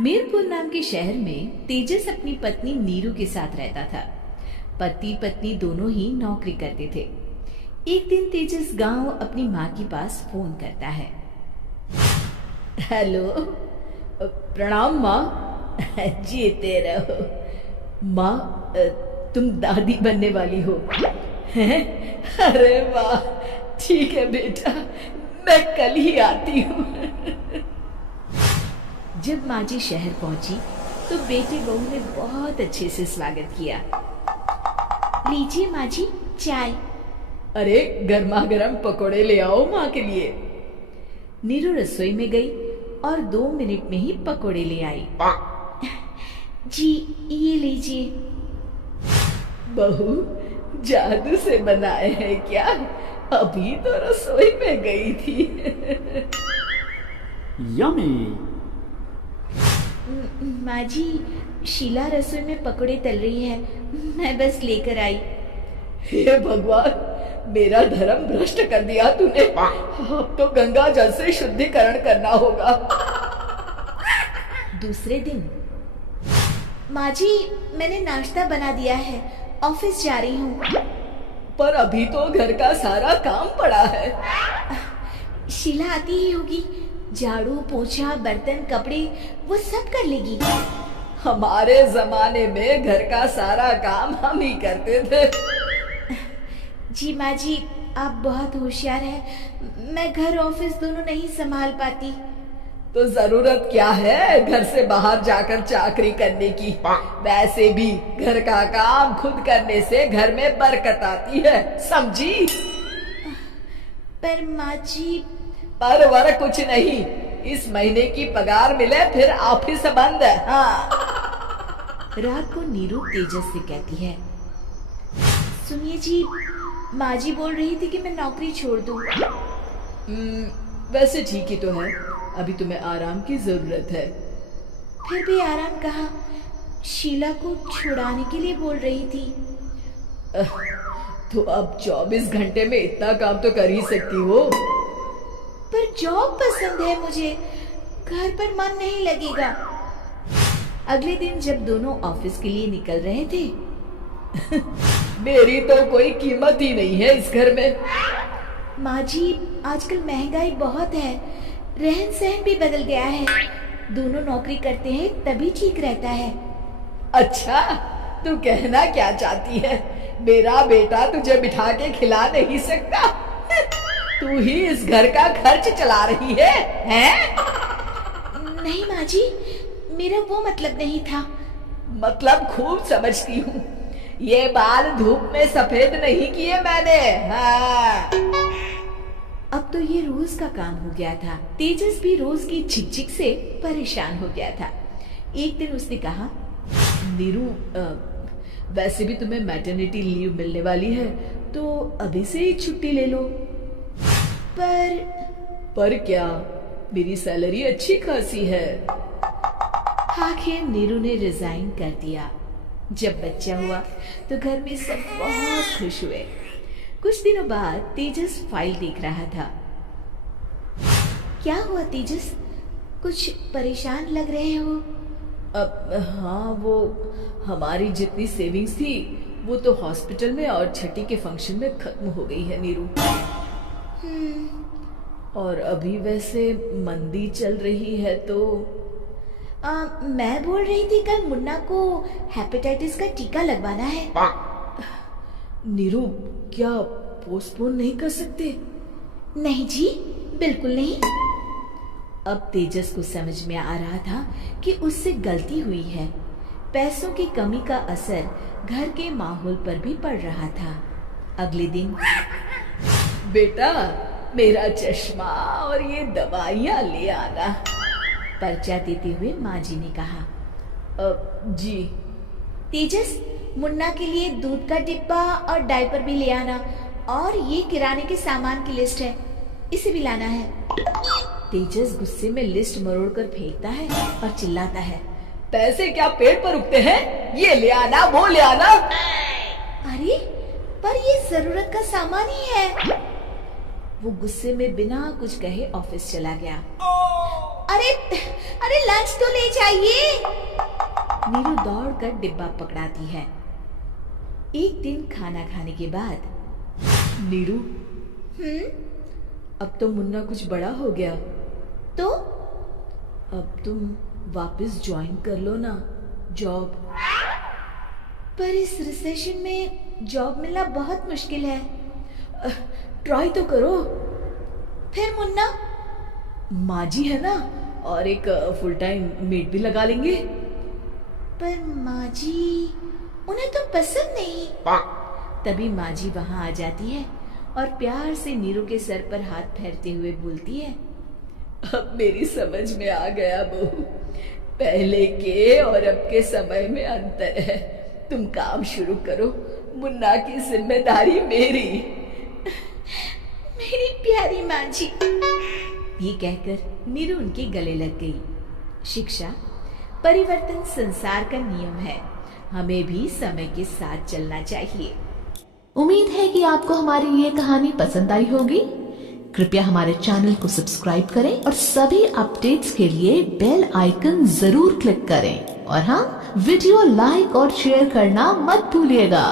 मीरपुर नाम के शहर में तेजस अपनी पत्नी नीरू के साथ रहता था। पति पत्नी दोनों ही नौकरी करते थे। एक दिन तेजस गांव अपनी माँ के पास फोन करता है। हेलो, प्रणाम माँ। जीते रहो माँ, तुम दादी बनने वाली हो हैं? अरे वाह, ठीक है बेटा, मैं कल ही आती हूँ। जब माँ जी शहर पहुंची तो बेटे बहू ने बहुत अच्छे से स्वागत किया। लीजिए माँ जी चाय। अरे गर्मा गर्म पकोड़े ले आओ माँ के लिए। नीरू रसोई में गई और 2 मिनट में ही पकोड़े ले आई। जी ये लीजिए। बहू जादू से बनाए हैं क्या? अभी तो रसोई में गई थी। यम्मी। माँ जी, शीला रसोई में पकोड़े तल रही है, मैं बस लेकर आई। हे भगवान, मेरा धर्म भ्रष्ट कर दिया तूने। अब तो गंगा जल से शुद्धिकरण करना होगा। दूसरे दिन, माँ जी मैंने नाश्ता बना दिया है, ऑफिस जा रही हूँ। पर अभी तो घर का सारा काम पड़ा है। शीला आती ही होगी, झाड़ू पोछा बर्तन कपड़े वो सब कर लेगी। हमारे जमाने में घर का सारा काम हम ही करते थे। जी माँ जी, आप बहुत होशियार हैं, मैं घर ऑफिस दोनों नहीं संभाल पाती। तो जरूरत क्या है घर से बाहर जाकर चाकरी करने की? वैसे भी घर का काम खुद करने से घर में बरकत आती है, समझी? पर माँ जी। पर वर कुछ नहीं, इस महीने की पगार मिले फिर ऑफिस बंद है। हाँ। रात को नीरू तेजस से कहती है, सुनिए जी, माँ जी बोल रही थी कि मैं नौकरी छोड़ दूं। वैसे ठीक ही तो है, अभी तुम्हें आराम की जरूरत है। फिर भी आराम कहाँ, शीला को छुड़ाने के लिए बोल रही थी। तो अब 24 घंटे में इतना काम तो कर ही सकती हो। पर जॉब पसंद है मुझे, घर पर मन नहीं लगेगा। अगले दिन जब दोनों ऑफिस के लिए निकल रहे थे, मेरी तो कोई कीमत ही नहीं है इस घर में। माँ जी, आजकल महंगाई बहुत है, रहन सहन भी बदल गया है, दोनों नौकरी करते हैं तभी ठीक रहता है। अच्छा, तू कहना क्या चाहती है? मेरा बेटा तुझे बिठा के खिला नहीं सकता? तू ही इस घर का खर्च चला रही है, हैं? नहीं माँ जी, मेरा वो मतलब नहीं था। मतलब खूब समझती हूँ, ये बाल धूप में सफेद नहीं किए मैंने। हाँ। अब तो ये रोज का काम हो गया था। तेजस भी रोज की झिकझिक से परेशान हो गया था। एक दिन उसने कहा, नीरू, वैसे भी तुम्हें मैटरनिटी लीव मिलने वाली है, तो अभी से ही छुट्टी ले लो। पर क्या, मेरी सैलरी अच्छी खासी है। आखिर नीरू ने रिजाइन कर दिया। जब बच्चा हुआ तो घर में सब बहुत खुश हुए। कुछ दिनों बाद तेजस फाइल देख रहा था। क्या हुआ तेजस, कुछ परेशान लग रहे हो? हाँ, वो हमारी जितनी सेविंग्स थी वो तो हॉस्पिटल में और छठी के फंक्शन में खत्म हो गई है नीरू। और अभी वैसे मंदी चल रही है तो मैं बोल रही थी कल मुन्ना को हेपेटाइटिस का टीका लगवाना है। नीरू, क्या पोस्टपोन नहीं कर सकते? नहीं जी, बिल्कुल नहीं। अब तेजस को समझ में आ रहा था कि उससे गलती हुई है। पैसों की कमी का असर घर के माहौल पर भी पड़ रहा था। अगले दिन, बेटा मेरा चश्मा और ये दवाइयाँ ले आना, पर्चा देते हुए माँ जी ने कहा। जी। तेजस, मुन्ना के लिए दूध का डिब्बा और डायपर भी ले आना, और ये किराने के सामान की लिस्ट है, इसे भी लाना है। तेजस गुस्से में लिस्ट मरोड़ कर फेंकता है और चिल्लाता है, पैसे क्या पेड़ पर उगते हैं? ये ले आना, वो ले आना। अरे पर ये जरूरत का सामान ही है। वो गुस्से में बिना कुछ कहे ऑफिस चला गया। अरे अरे लंच तो ले जाइए। नीरू दौड़कर डिब्बा पकड़ाती है। एक दिन खाना खाने के बाद, नीरू, अब तो मुन्ना कुछ बड़ा हो गया, तो अब तुम वापस ज्वाइन कर लो ना जॉब। पर इस रिसेशन में जॉब मिलना बहुत मुश्किल है। ट्राई तो करो। फिर मुन्ना? माँ जी है ना, और एक फुल टाइम मेड भी लगा लेंगे। पर माँ जी, उन्हें तो पसंद नहीं। तभी माँ जी वहां आ जाती है और प्यार से नीरू के सर पर हाथ फेरते हुए बोलती है, अब मेरी समझ में आ गया बहू, पहले के और अब के समय में अंतर है। तुम काम शुरू करो, मुन्ना की जिम्मेदारी मेरी। मेरी प्यारी माँ जी। ये कहकर नीरू उनके गले लग गई। शिक्षा, परिवर्तन संसार का नियम है, हमें भी समय के साथ चलना चाहिए। उम्मीद है कि आपको हमारी ये कहानी पसंद आई होगी। कृपया हमारे चैनल को सब्सक्राइब करें और सभी अपडेट्स के लिए बेल आइकन जरूर क्लिक करें। और हाँ, वीडियो लाइक और शेयर करना मत भूलिएगा।